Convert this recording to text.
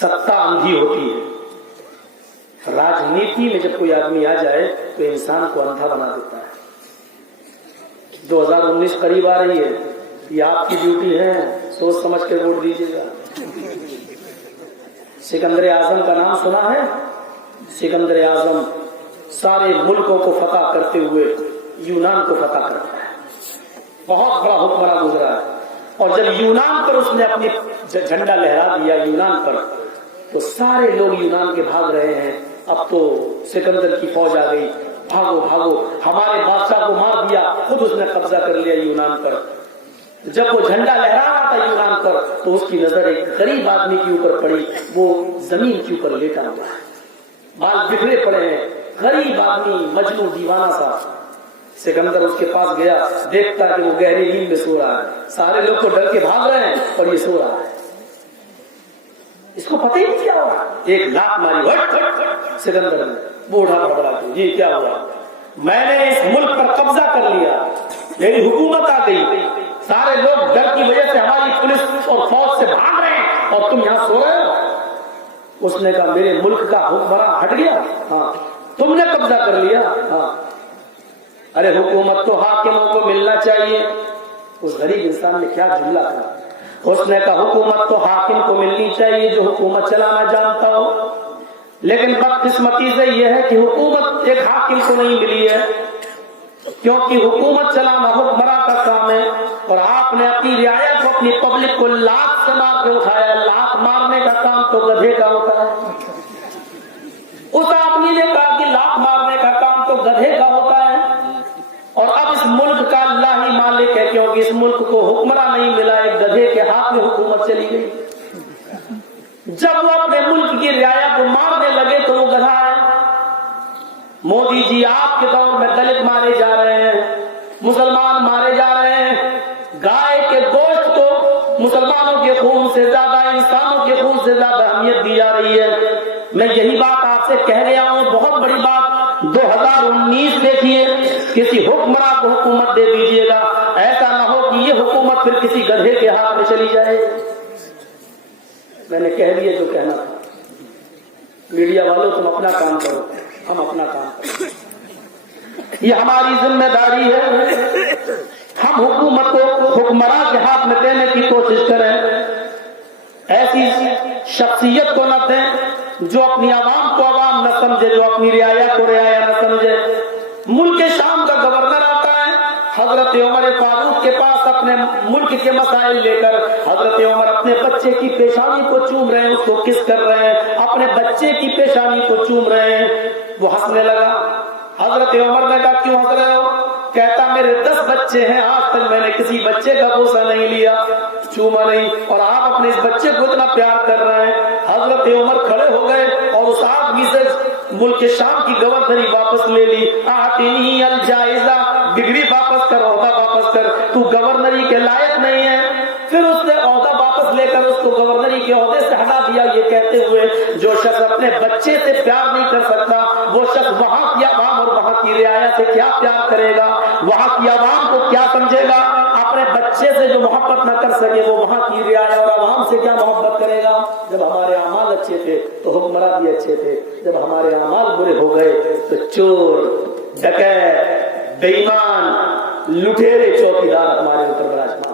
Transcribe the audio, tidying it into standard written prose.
सत्ता अंधी होती है। राजनीति में जब कोई आदमी आ जाए तो इंसान को अंधा बना देता है। 2019 करीब आ रही है, ये आपकी ड्यूटी है, सोच समझ के वोट दीजिएगा। सिकंदर आजम का नाम सुना है? सिकंदर आजम सारे मुल्कों को फतह करते हुए यूनान को फतह करता है। बहुत बड़ा हुक्मरान गुजरा है। और जब यूनान पर उसने अपनी झंडा लहरा दिया यूनान पर, तो सारे लोग यूनान के भाग रहे हैं। अब तो सिकंदर की फौज आ गई, भागो भागो, हमारे बादशाह को मार दिया, खुद उसने कब्जा कर लिया यूनान पर। जब वो झंडा लहरा रहा था यूनान पर, तो उसकी नजर एक गरीब आदमी के ऊपर पड़ी। वो जमीन के ऊपर लेटा हुआ है, बाल बिखरे पड़े हैं, गरीब आदमी, मजनू, दीवाना सा। सिकंदर उसके पास गया, देखता कि वो गहरी नींद में सो रहा है। सारे लोग तो डर के भाग रहे हैं और ये सो रहा है। इसको पता ही नहीं क्या हुआ। एक लात मारी हट हट सिकंदर ने, बूढ़ा भगड़ा के, ये क्या हुआ? मैंने इस मुल्क पर कब्जा कर लिया, मेरी हुकूमत आ गई, सारे लोग डर की वजह से हमारी पुलिस और फौज से भाग रहे हैं और तुम यहाँ सो रहे हो। उसने कहा मेरे मुल्क का हुक्मरान हट गया, हाँ, तुमने कब्जा कर लिया, हाँ। अरे हुकूमत तो हाकिमों को मिलना चाहिए। उस गरीब इंसान ने क्या जुमला कहा। उसने कहा हुकूमत तो हाकिम को मिलनी चाहिए जो हुकूमत चलाना जानता हो, लेकिन बदकिस्मती से यह है कि हुकूमत एक हाकिम को नहीं मिली है, क्योंकि हुकूमत चलाना हुक्मरान का काम है। और आपने अपनी रियायत को, अपनी पब्लिक को लात से मार के उठाया। लात मारने का काम तो गधे का होता है। उस आदमी ने कहा कि लात मारने का काम तो गधे का होता है, और अब इस मुल्क का अल्लाह ही मालिक है, क्योंकि इस मुल्क को हुक्मरान नहीं मिला, एक गधे के हाथ में हुकूमत चली गई। जब वो अपने मुल्क की रियायत को मारने लगे तो वो गधा है। मोदी जी, आपके दौर में दलित मारे जा रहे हैं, मुसलमान मारे जा रहे हैं, गाय के गोश्त को मुसलमानों के खून से ज्यादा, इंसानों के खून से ज्यादा अहमियत दी जा रही है। मैं यही बात आपसे कह गया हूँ, बहुत बड़ी बात। 2019 देखिए, किसी हुक्मरान को हुकूमत दे दीजिएगा, ऐसा ना हो कि ये हुकूमत फिर किसी गधे के हाथ में चली जाए। मैंने कह दिया जो कहना था। मीडिया वालों तुम अपना काम करो, हम अपना काम करो। ये हमारी जिम्मेदारी है। हम हुकूमत को हुक्मरान के हाथ में देने की कोशिश करें। ऐसी शख्सियत को न दें जो अपनी आवाम को आवाम न समझे, जो अपनी रियाया को रियाया न समझे। मुल्क शाम का गवर्नर आता है, हजरत उमर फारूक के पास अपने मुल्क के मसाइल लेकर। हजरत उमर अपने बच्चे की पेशानी को चूम रहे हैं, उसको किस कर रहे हैं, अपने बच्चे की पेशानी को चूम रहे हैं। वो हंसने लगा। हजरत उमर ने कहा क्यों हंस रहे हो? कहता मेरे 10 बच्चे हैं, आज तक मैंने किसी बच्चे का बोसा नहीं लिया, चूमा नहीं, और आप अपने इस बच्चे को इतना प्यार कर रहे हैं। हजरत उमर खड़े हो गए और उस आदमी से मुल्क शाम की गवर्नरी वापस ले ली। आतिनी अल जायजा, डिग्री वापस कर, ओहदा वापस कर, तू गवर्नरी के लायक नहीं है। फिर उसने ओहदा वापस लेकर उसको गवर्नरी के ओहदे से हटा दिया, ये कहते हुए जो शख्स अपने बच्चे से प्यार नहीं कर सकता, वो शख्स वहां की आवाम और वहां की रियाया से क्या प्यार करेगा, वहां की आवाम को क्या समझेगा। अपने बच्चे से जो मोहब्बत न कर सके, वो वहां की रियाया और आवाम से क्या मोहब्बत करेगा। जब हमारे अमाल अच्छे थे तो हुक्मरान भी अच्छे थे, जब हमारे अमाल बुरे हो गए तो चोर, डकैत, बेईमान, लुटेरे, चौकीदार हमारे ऊपर विराजमान।